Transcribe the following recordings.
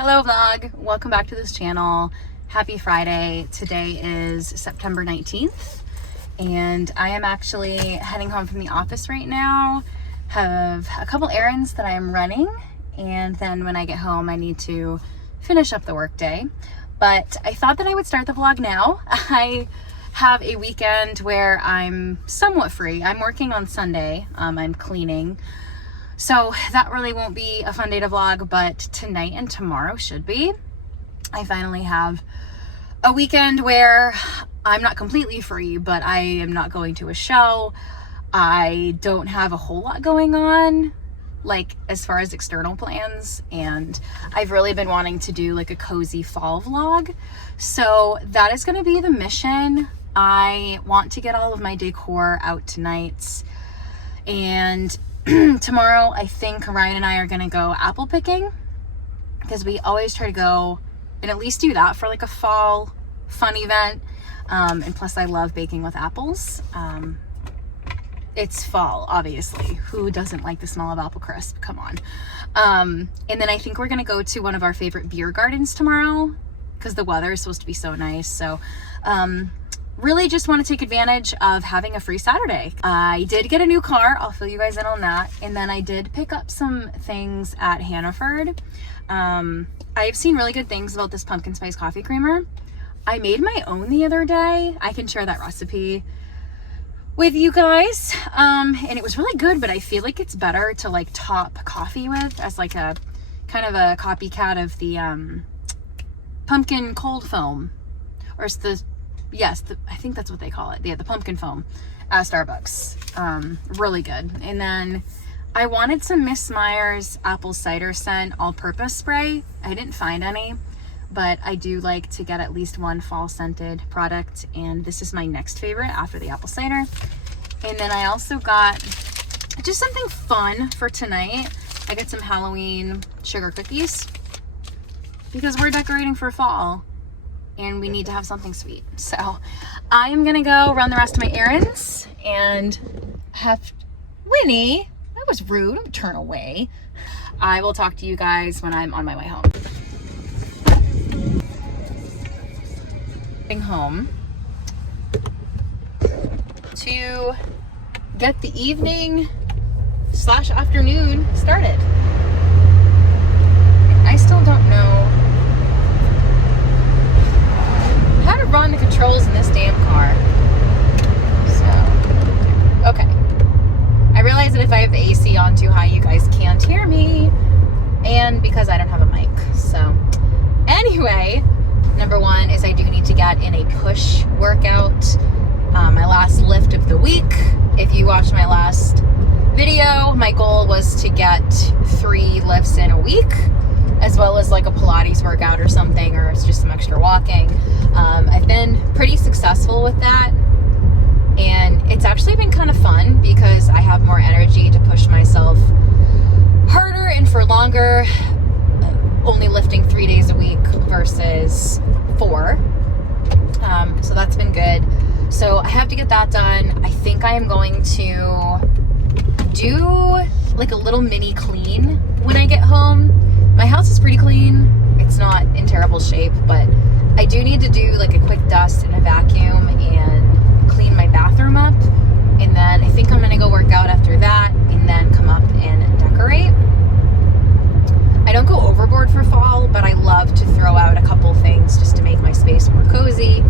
Hello vlog, welcome back to this channel. Happy Friday. Today is September 19th and I am actually heading home from the office right now. Have a couple errands that I am running, and then when I get home I need to finish up the workday. But I thought that I would start the vlog now. I have a weekend where I'm somewhat free. I'm working on Sunday, I'm cleaning. So that really won't be a fun day to vlog, but tonight and tomorrow should be. I finally have a weekend where I'm not completely free, but I am not going to a show. I don't have a whole lot going on, like as far as external plans, and I've really been wanting to do like a cozy fall vlog. So that is gonna be the mission. I want to get all of my decor out tonight, and tomorrow I think Ryan and I are gonna go apple picking, because we always try to go and at least do that for like a fall fun event. And plus I love baking with apples. It's fall, obviously. Who doesn't like the smell of apple crisp? Come on. And then I think we're gonna go to one of our favorite beer gardens tomorrow because the weather is supposed to be so nice. So really just want to take advantage of having a free Saturday. I did get a new car. I'll fill you guys in on that. And then I did pick up some things at Hannaford. I've seen really good things about this pumpkin spice coffee creamer. I made my own the other day. I can share that recipe with you guys. And it was really good, but I feel like it's better to like top coffee with as like a kind of a copycat of the pumpkin cold foam, or it's the I think that's what they call it. Yeah, the pumpkin foam at Starbucks. Really good. And then I wanted some Miss Meyer's apple cider scent all-purpose spray. I didn't find any, but I do like to get at least one fall scented product, and this is my next favorite after the apple cider. And then I also got just something fun for tonight. I got some Halloween sugar cookies because we're decorating for fall and we need to have something sweet. So I am gonna go run the rest of my errands and have Winnie, that was rude, don't turn away. I will talk to you guys when I'm on my way home. Getting home to get the evening / afternoon started. I still don't know how to run the controls in this damn car. So, okay. I realize that if I have the AC on too high, you guys can't hear me, and because I don't have a mic. So, anyway, number one is I do need to get in a push workout. My last lift of the week. If you watched my last video, my goal was to get 3 lifts in a week, as well as like a Pilates workout or something, or it's just some extra walking. I've been pretty successful with that, and it's actually been kind of fun because I have more energy to push myself harder and for longer, only lifting 3 days a week versus 4. So that's been good. So I have to get that done. I think I am going to do like a little mini clean when I get home. My house is pretty clean. It's not in terrible shape, but I do need to do like a quick dust and a vacuum and clean my bathroom up. And then I think I'm gonna go work out after that and then come up and decorate. I don't go overboard for fall, but I love to throw out a couple things just to make my space more cozy.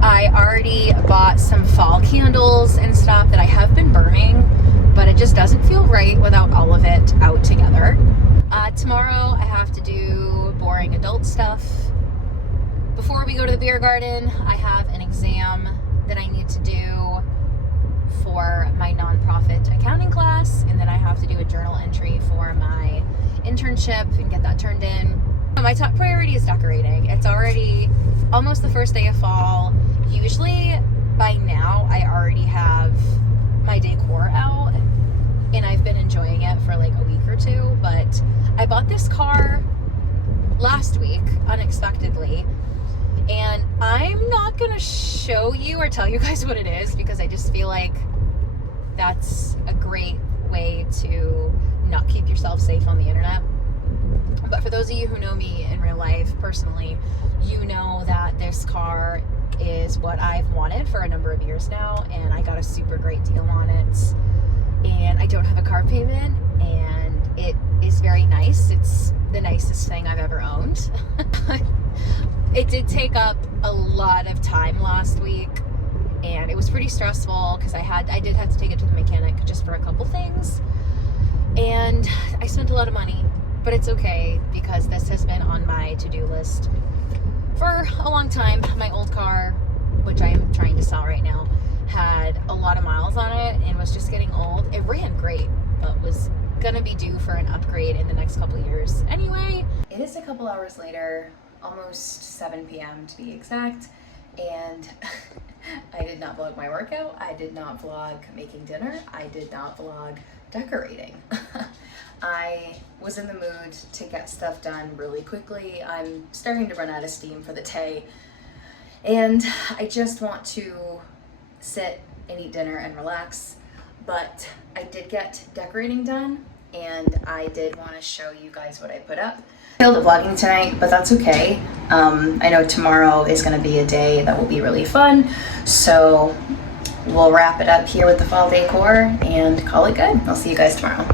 I already bought some fall candles and stuff that I have been burning, but it just doesn't feel right without all of it out together. Tomorrow I have to do boring adult stuff. Before we go to the beer garden, I have an exam that I need to do for my nonprofit accounting class, and then I have to do a journal entry for my internship and get that turned in. My top priority is decorating. It's already almost the first day of fall. Usually by now I already have my decor out, and I've been enjoying it for like a week or two, but I bought this car last week unexpectedly, and I'm not gonna show you or tell you guys what it is because I just feel like that's a great way to not keep yourself safe on the internet. But for those of you who know me in real life personally, you know that this car is what I've wanted for a number of years now, and I got a super great deal on it. And I don't have a car payment, and it is very nice. It's the nicest thing I've ever owned. It did take up a lot of time last week, and it was pretty stressful because I did have to take it to the mechanic just for a couple things, and I spent a lot of money, but it's okay because this has been on my to-do list for a long time. My old car, which I am trying to sell right now, had a lot of miles on it and was just getting old. It ran great, but was gonna be due for an upgrade in the next couple of years. Anyway, it is a couple hours later, almost 7 p.m. to be exact, and I did not vlog my workout. I did not vlog making dinner. I did not vlog decorating. I was in the mood to get stuff done really quickly. I'm starting to run out of steam for the day, and I just want to sit and eat dinner and relax. But I did get decorating done, and I did want to show you guys what I put up. I failed at vlogging tonight, but that's okay. I know tomorrow is going to be a day that will be really fun, so we'll wrap it up here with the fall decor and call it good. I'll see you guys tomorrow.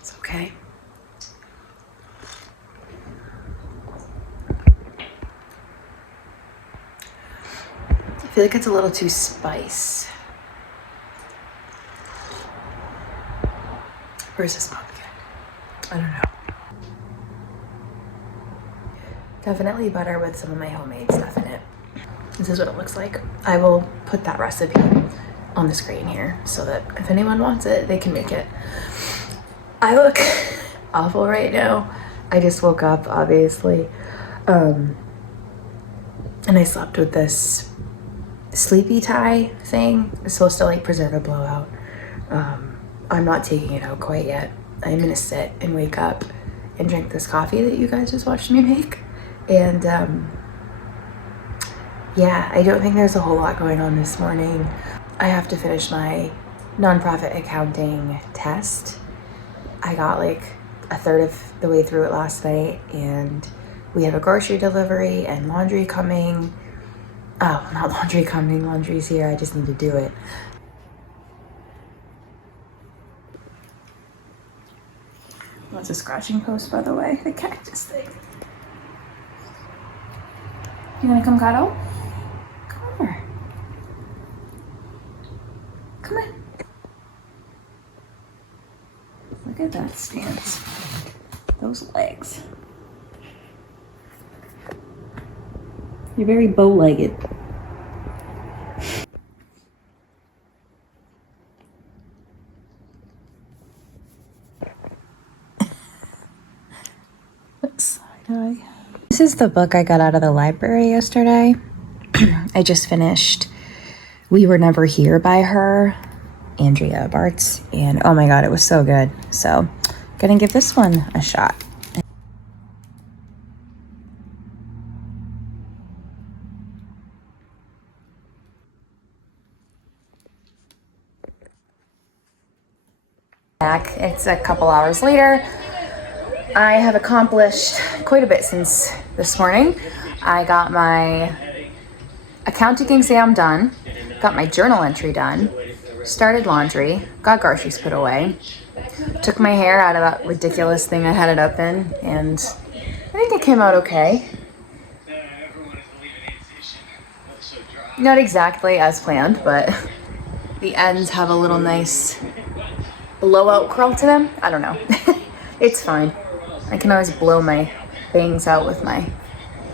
It's okay. I feel like it's a little too spice. Or is this pumpkin? I don't know. Definitely butter with some of my homemade stuff in it. This is what it looks like. I will put that recipe on the screen here so that if anyone wants it, they can make it. I look awful right now. I just woke up, obviously. And I slept with this sleepy tie thing. It's supposed to like preserve a blowout. I'm not taking it out quite yet. I'm gonna sit and wake up and drink this coffee that you guys just watched me make. And yeah, I don't think there's a whole lot going on this morning. I have to finish my nonprofit accounting test. I got like a third of the way through it last night, and we have a grocery delivery and laundry coming. Oh, not laundry coming, laundry's here, I just need to do it. What's a scratching post, by the way? The cactus thing. You gonna come cuddle? Come over. Come on. Look at that stance. Those legs. You're very bow-legged. Side eye. This is the book I got out of the library yesterday. I just finished We Were Never Here by her, Andrea Bartz, and oh my god, it was so good. So, gonna give this one a shot. Back. It's a couple hours later. I have accomplished quite a bit since this morning. I got my accounting exam done, got my journal entry done, started laundry, got groceries put away, took my hair out of that ridiculous thing I had it up in, and I think it came out okay. Not exactly as planned, but the ends have a little nice blowout curl to them. I don't know. It's fine. I can always blow my bangs out with my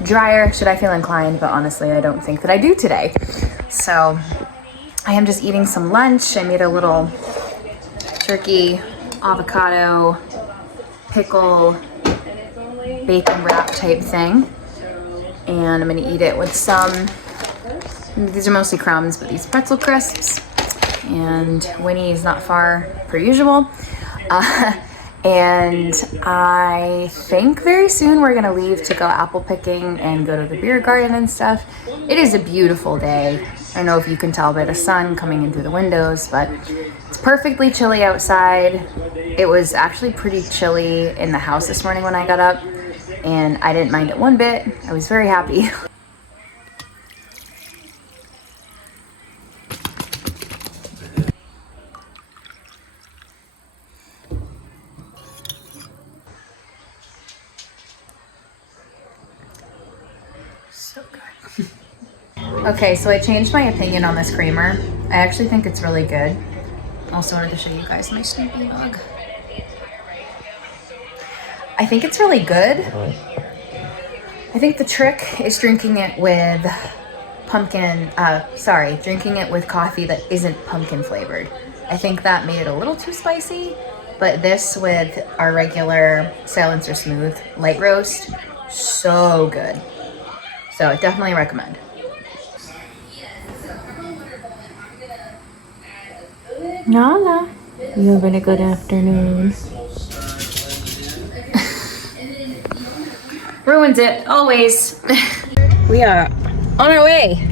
dryer should I feel inclined, but honestly, I don't think that I do today. So I am just eating some lunch. I made a little turkey, avocado, pickle, bacon wrap type thing. And I'm gonna eat it with some, these are mostly crumbs, but these pretzel crisps. And Winnie is not far per usual. And I think very soon we're gonna leave to go apple picking and go to the beer garden and stuff. It is a beautiful day. I don't know if you can tell by the sun coming in through the windows, but it's perfectly chilly outside. It was actually pretty chilly in the house this morning when I got up, and I didn't mind it one bit. I was very happy. So good. Okay, so I changed my opinion on this creamer. I actually think it's really good. Also wanted to show you guys my Snoopy mug. I think it's really good. I think the trick is drinking it with drinking it with coffee that isn't pumpkin flavored. I think that made it a little too spicy, but this with our regular Silencer Smooth light roast, so good. So I definitely recommend. Nala, you having a good afternoon? Ruins it, always. We are on our way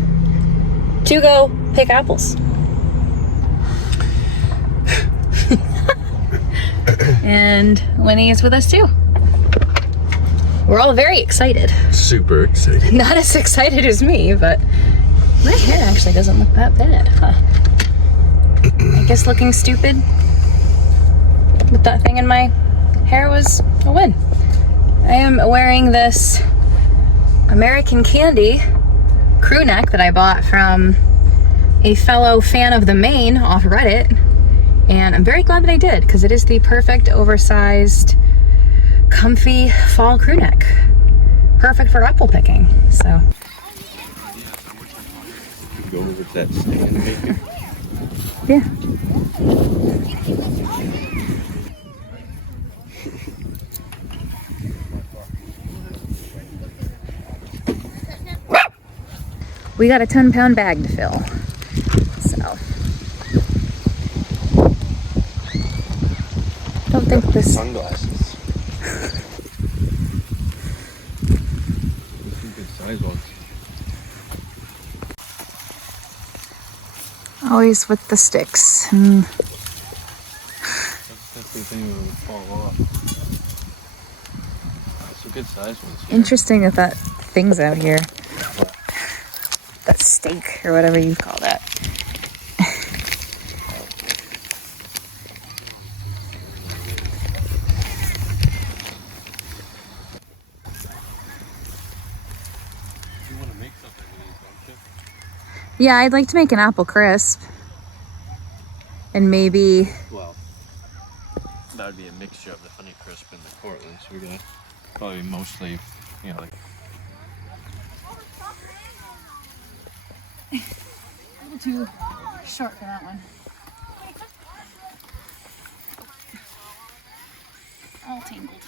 to go pick apples. And Winnie is with us too. We're all very excited. Super excited. Not as excited as me, but my hair actually doesn't look that bad, huh? I guess looking stupid with that thing in my hair was a win. I am wearing this American Candy crew neck that I bought from a fellow fan of the Maine off Reddit, and I'm very glad that I did because it is the perfect oversized comfy fall crew neck, perfect for apple picking. So Go over to that stand maybe. yeah. We got a 10-pound bag to fill, so don't think this. Sunglasses. Good size ones. Always with the sticks. That's the thing that would fall off. Some good size ones here. Interesting that thing's out here. That stake or whatever you call that. You want to make something with these, don't you? Yeah, I'd like to make an apple crisp. And maybe... Well, that would be a mixture of the Honey Crisp and the Cortland. So we're gonna probably mostly, you know, like. A little too short for that one. All tangled.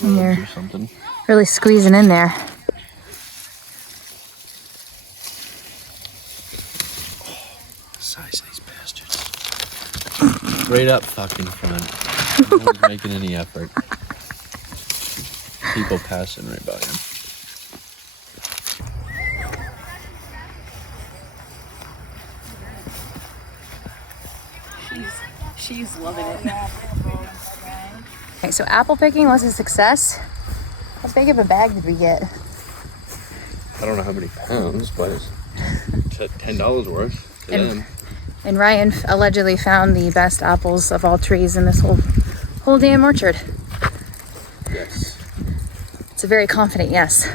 Here. Or something. Really squeezing in there. Size these bastards. Right up fucking front. No one's making any effort. People passing right by him. She's loving it. Okay, so apple picking was a success. How big of a bag did we get? I don't know how many pounds, but it's $10 worth to them. And Ryan allegedly found the best apples of all trees in this whole damn orchard. Yes. It's a very confident yes.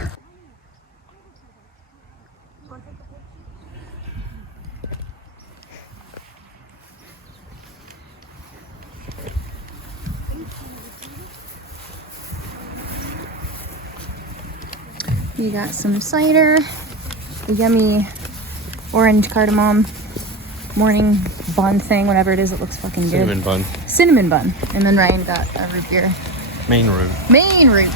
You got some cider, the yummy orange cardamom morning bun thing, whatever it is, it looks fucking good. Cinnamon bun. Cinnamon bun. And then Ryan got a root beer. Main room. Main root.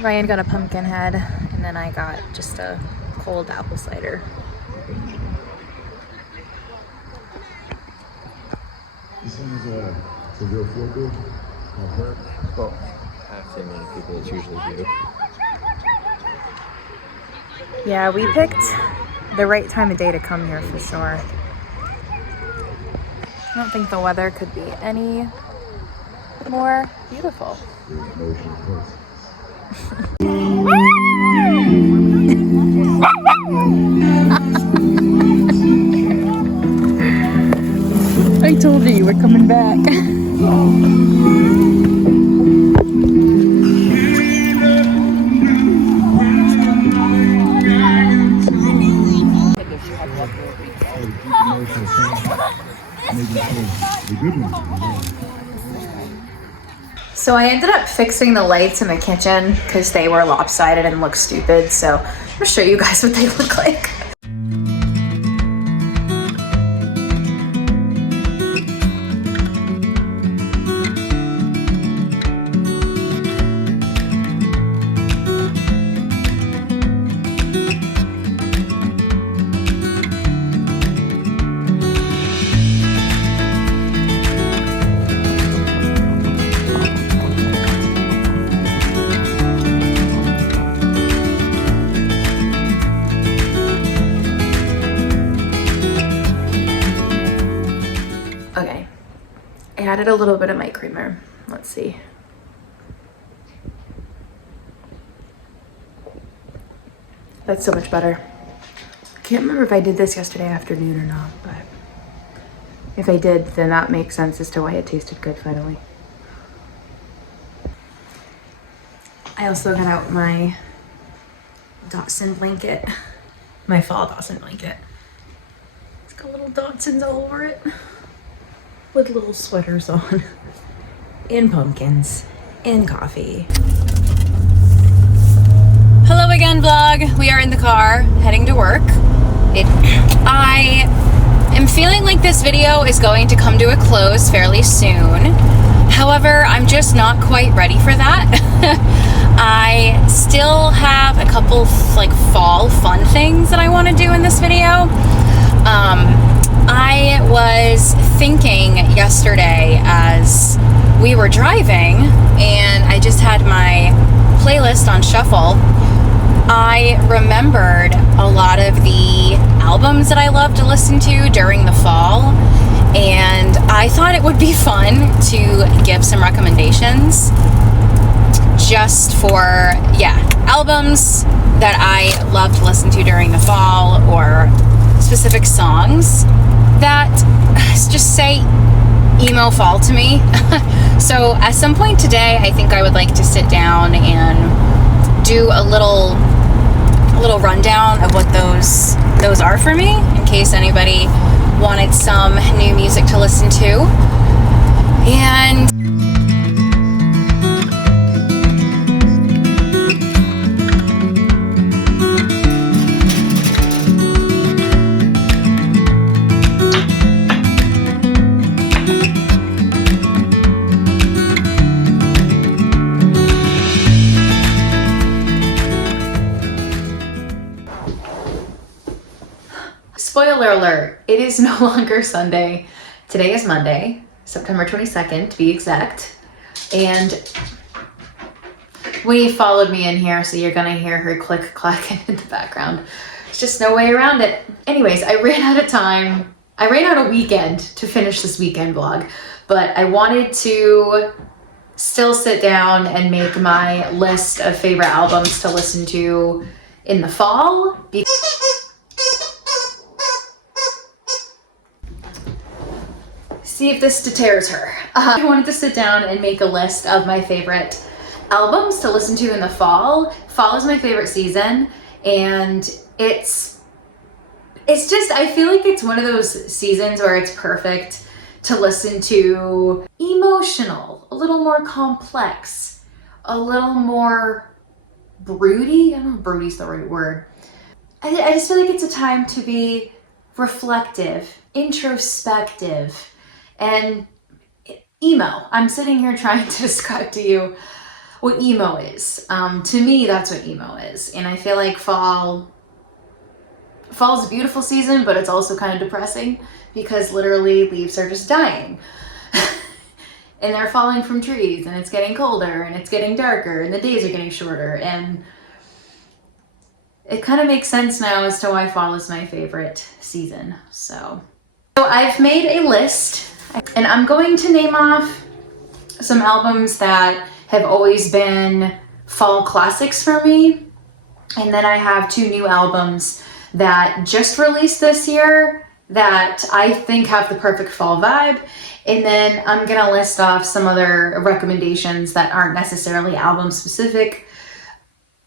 Ryan got a pumpkin head, and then I got just a cold apple cider. This one's a real feel good. Well, half the amount of people it's usually do. Yeah, we picked the right time of day to come here for sure. I don't think the weather could be any more beautiful. I told you we're coming back. So I ended up fixing the lights in the kitchen because they were lopsided and looked stupid. So I'm gonna show you guys what they look like. I added a little bit of my creamer. Let's see. That's so much better. I can't remember if I did this yesterday afternoon or not, but if I did, then that makes sense as to why it tasted good finally. I also got out my Dotson blanket, my fall Dotson blanket. It's got little Dotsons all over it, with little sweaters on, and pumpkins, and coffee. Hello again, vlog. We are in the car, heading to work. I am feeling like this video is going to come to a close fairly soon. However, I'm just not quite ready for that. I still have a couple like fall fun things that I want to do in this video. I was thinking yesterday as we were driving and I just had my playlist on shuffle, I remembered a lot of the albums that I love to listen to during the fall, and I thought it would be fun to give some recommendations. just for, albums that I love to listen to during the fall, or specific songs that just say emo fall to me. So at some point today, I think I would like to sit down and do a little rundown of what those are for me, in case anybody wanted some new music to listen to. And spoiler alert, it is no longer Sunday. Today is Monday, September 22nd to be exact. And we followed me in here, so you're gonna hear her click clacking in the background. There's just no way around it. Anyways, I ran out of time. I ran out of weekend to finish this weekend vlog, but I wanted to still sit down and make my list of favorite albums to listen to in the fall. See if this deters her. I wanted to sit down and make a list of my favorite albums to listen to in the fall. Fall is my favorite season, and it's just, I feel like it's one of those seasons where it's perfect to listen to emotional, a little more complex, a little more broody. I don't know if broody's the right word. I just feel like it's a time to be reflective, introspective, and emo. I'm sitting here trying to describe to you what emo is. To me, that's what emo is. And I feel like fall's a beautiful season, but it's also kind of depressing because literally leaves are just dying. And they're falling from trees, and it's getting colder, and it's getting darker, and the days are getting shorter. And it kind of makes sense now as to why fall is my favorite season. So I've made a list, and I'm going to name off some albums that have always been fall classics for me. And then I have 2 new albums that just released this year that I think have the perfect fall vibe. And then I'm gonna list off some other recommendations that aren't necessarily album specific,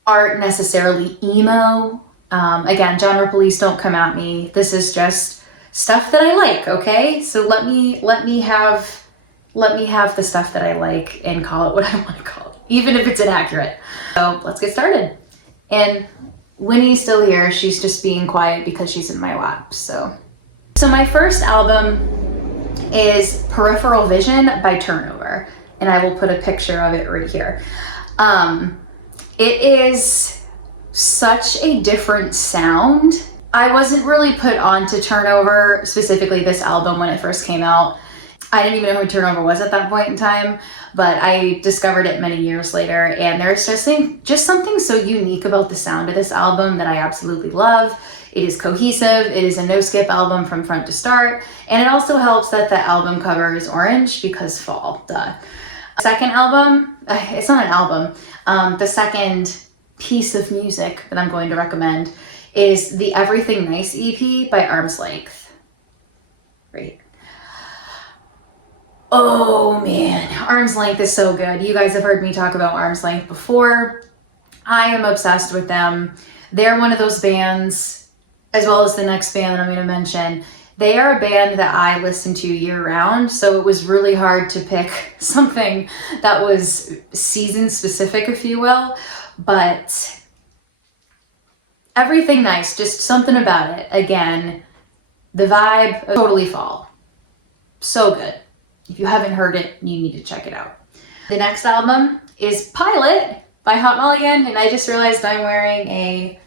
aren't necessarily emo. Again, genre police, don't come at me. This is just stuff that I like, okay? So let me have the stuff that I like and call it what I want to call it, even if it's inaccurate. So let's get started. And Winnie's still here. She's just being quiet because she's in my lap. So my first album is Peripheral Vision by Turnover, and I will put a picture of it right here. It is such a different sound. I wasn't really put on to Turnover, specifically this album, when it first came out. I didn't even know who Turnover was at that point in time, but I discovered it many years later, and there's just something so unique about the sound of this album that I absolutely love. It is cohesive, it is a no-skip album from front to start, and it also helps that the album cover is orange because fall, duh. Second album, it's not an album, the second piece of music that I'm going to recommend is the Everything Nice EP by Arm's Length. Right. Oh man, Arm's Length is so good. You guys have heard me talk about Arm's Length before. I am obsessed with them. They're one of those bands, as well as the next band that I'm going to mention. They are a band that I listen to year round, so it was really hard to pick something that was season specific, if you will. But Everything Nice, just something about it. Again, the vibe, totally fall. So good. If you haven't heard it, you need to check it out. The next album is Pilot by Hot Mulligan, and I just realized I'm wearing a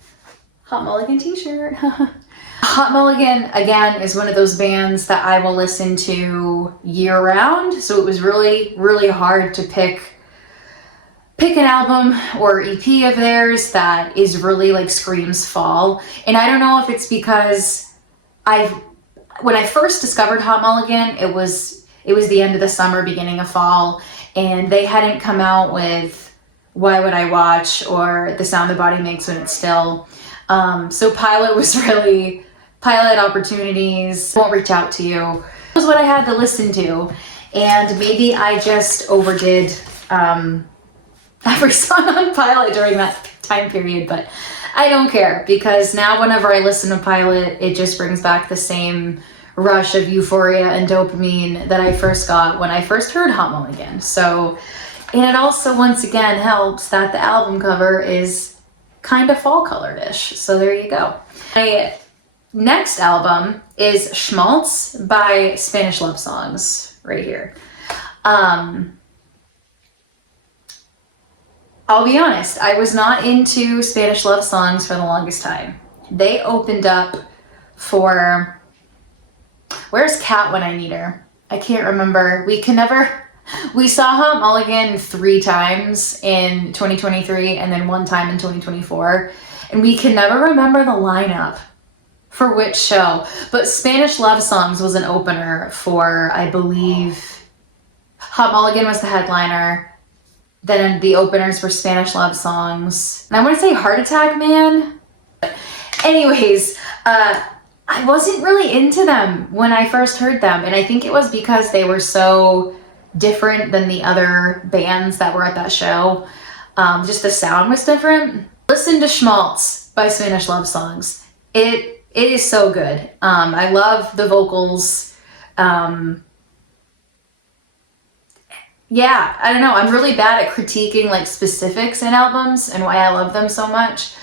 Hot Mulligan t-shirt. Hot Mulligan, again, is one of those bands that I will listen to year round, so it was really, really hard to pick an album or EP of theirs that is really like screams fall. And I don't know if it's because when I first discovered Hot Mulligan, it was the end of the summer, beginning of fall, and they hadn't come out with Why Would I Watch, or The Sound the Body Makes When It's Still. So Pilot was really, Pilot, Opportunities, Won't Reach Out to You. That was what I had to listen to. And maybe I just overdid every song on Pilot during that time period, but I don't care, because now whenever I listen to Pilot, it just brings back the same rush of euphoria and dopamine that I first got when I first heard Hot Mulligan. So, and it also once again helps that the album cover is kind of fall colored-ish. So there you go. My next album is Schmaltz by Spanish Love Songs, right here. I'll be honest, I was not into Spanish Love Songs for the longest time. They opened up for, where's Kat when I need her? I can't remember. We saw Hot Mulligan 3 times in 2023 and then 1 time in 2024. And we can never remember the lineup for which show. But Spanish Love Songs was an opener for, I believe, Hot Mulligan was the headliner. Then the openers were Spanish Love Songs. And I want to say Heart Attack Man. But anyways, I wasn't really into them when I first heard them. And I think it was because they were so different than the other bands that were at that show. Just the sound was different. Listen to Schmaltz by Spanish Love Songs. It is so good. I love the vocals. Yeah, I don't know. I'm really bad at critiquing like specifics in albums and why I love them so much.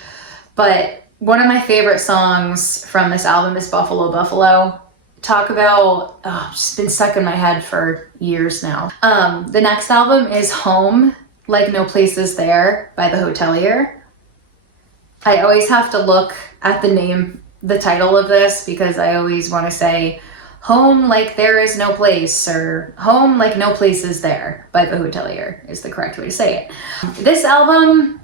But one of my favorite songs from this album is Buffalo Buffalo. Talk about, just been stuck in my head for years now. The next album is Home, Like No Place Is There by The Hotelier. I always have to look at the title of this, because I always want to say Home Like There Is No Place, or Home Like No Place Is There by The Hotelier is the correct way to say it. This album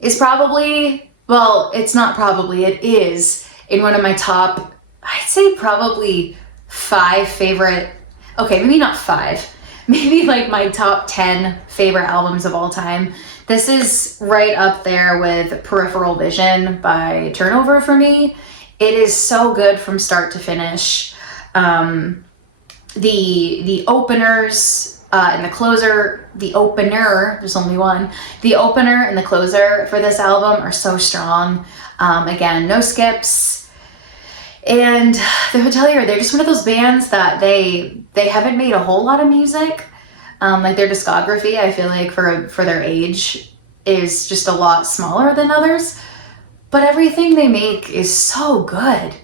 is probably, well, it's not probably, it is in one of my top, I'd say probably 5 favorite, okay, maybe not 5, maybe like my top 10 favorite albums of all time. This is right up there with Peripheral Vision by Turnover for me. It is so good from start to finish. The openers and the closer, the opener, there's only one, the opener and the closer for this album are so strong. Again, no skips. And The Hotelier, they're just one of those bands that they haven't made a whole lot of music. Like their discography, I feel like for their age is just a lot smaller than others, but everything they make is so good.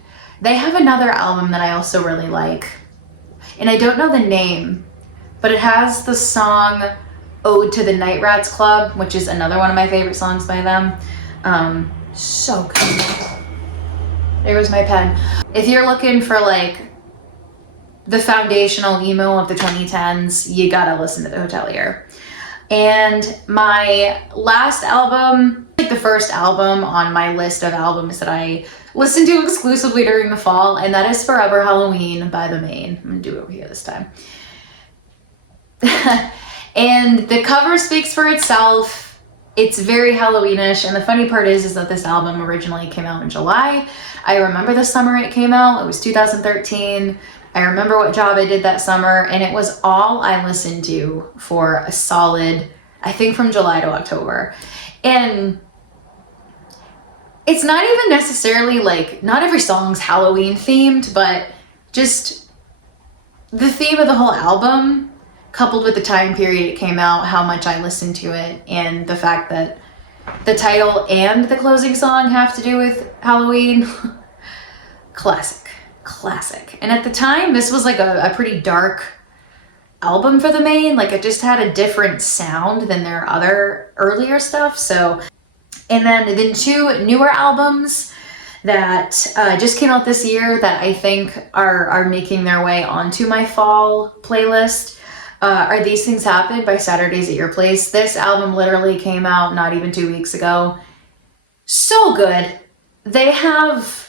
They have another album that I also really like, and I don't know the name, but it has the song Ode to the Night Rats Club, which is another one of my favorite songs by them. So good. There goes my pen. If you're looking for like the foundational emo of the 2010s, you gotta listen to The Hotelier. And my last album, like the first album on my list of albums that I listen to exclusively during the fall, and that is Forever Halloween by The Maine. I'm gonna do it over here this time. And the cover speaks for itself. It's very Halloweenish, and the funny part is that this album originally came out in July. I remember the summer it came out. It was 2013. I remember what job I did that summer, and it was all I listened to for a solid, I think from July to October. And it's not even necessarily like, not every song's Halloween themed, but just the theme of the whole album, coupled with the time period it came out, how much I listened to it, and the fact that the title and the closing song have to do with Halloween. Classic. And at the time, this was like a pretty dark album for The Maine. Like it just had a different sound than their other earlier stuff. So, and then 2 newer albums that just came out this year that I think are making their way onto my fall playlist are These Things Happen by Saturdays at Your Place. This album literally came out not even 2 weeks ago. So good. They have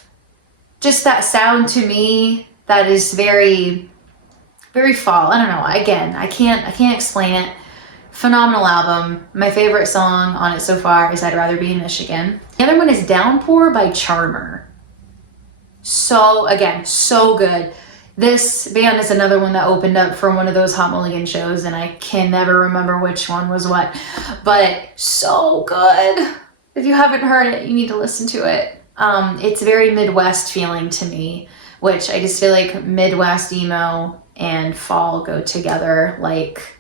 just that sound to me that is very, very fall. I don't know. Again, I can't explain it. Phenomenal album. My favorite song on it so far is I'd Rather Be in Michigan. The other one is Downpour by Charmer. So, again, so good. This band is another one that opened up for one of those Hot Mulligan shows, and I can never remember which one was what, but so good. If you haven't heard it, you need to listen to it. It's very Midwest feeling to me, which I just feel like Midwest emo and fall go together like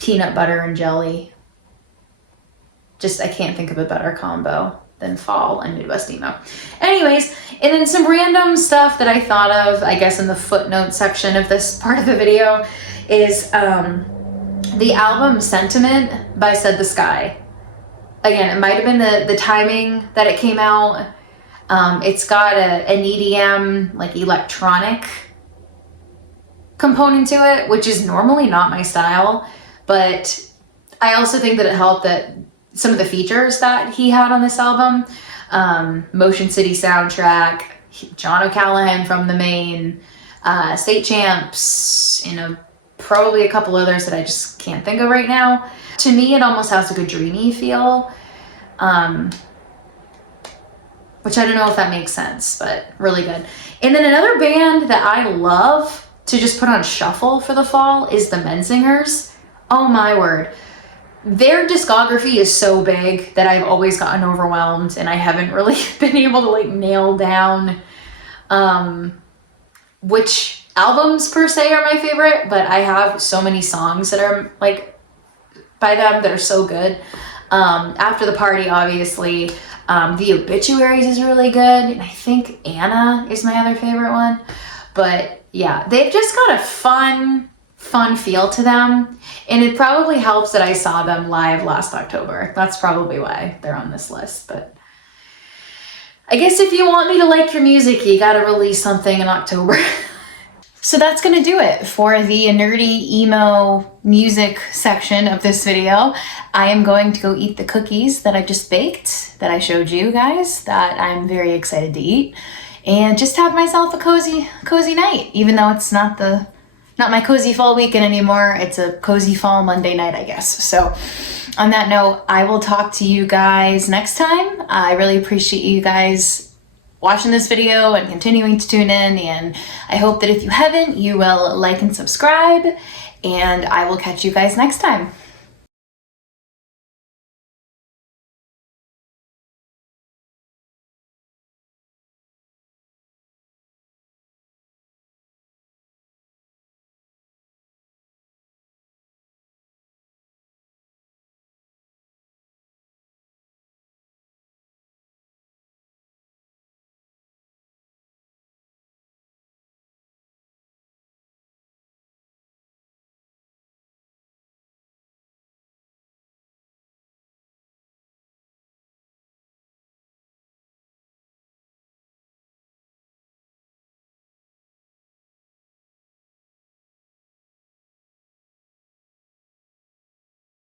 peanut butter and jelly. Just, I can't think of a better combo than fall and Midwest emo. Anyways, and then some random stuff that I thought of, I guess in the footnote section of this part of the video, is the album Sentiment by Said the Sky. Again, it might have been the timing that it came out. It's got an EDM, like electronic component to it, which is normally not my style, but I also think that it helped that some of the features that he had on this album, Motion City soundtrack, John O'Callaghan from The Maine, State Champs, probably a couple others that I just can't think of right now. To me, it almost has like a dreamy feel, which I don't know if that makes sense, but really good. And then another band that I love to just put on shuffle for the fall is the Menzingers. Oh my word. Their discography is so big that I've always gotten overwhelmed, and I haven't really been able to like nail down which albums per se are my favorite, but I have so many songs that are like by them that are so good. After the Party, obviously. The Obituaries is really good, and I think Anna is my other favorite one. But yeah, they've just got a fun feel to them, and it probably helps that I saw them live last October. That's probably why they're on this list. But I guess if you want me to like your music, you gotta release something in October. So that's gonna do it for the nerdy emo music section of this video. I am going to go eat the cookies that I just baked, that I showed you guys, that I'm very excited to eat, and just have myself a cozy night, even though it's not my cozy fall weekend anymore. It's a cozy fall Monday night, I guess. So on that note, I will talk to you guys next time. I really appreciate you guys watching this video and continuing to tune in, and I hope that if you haven't, you will like and subscribe, and I will catch you guys next time.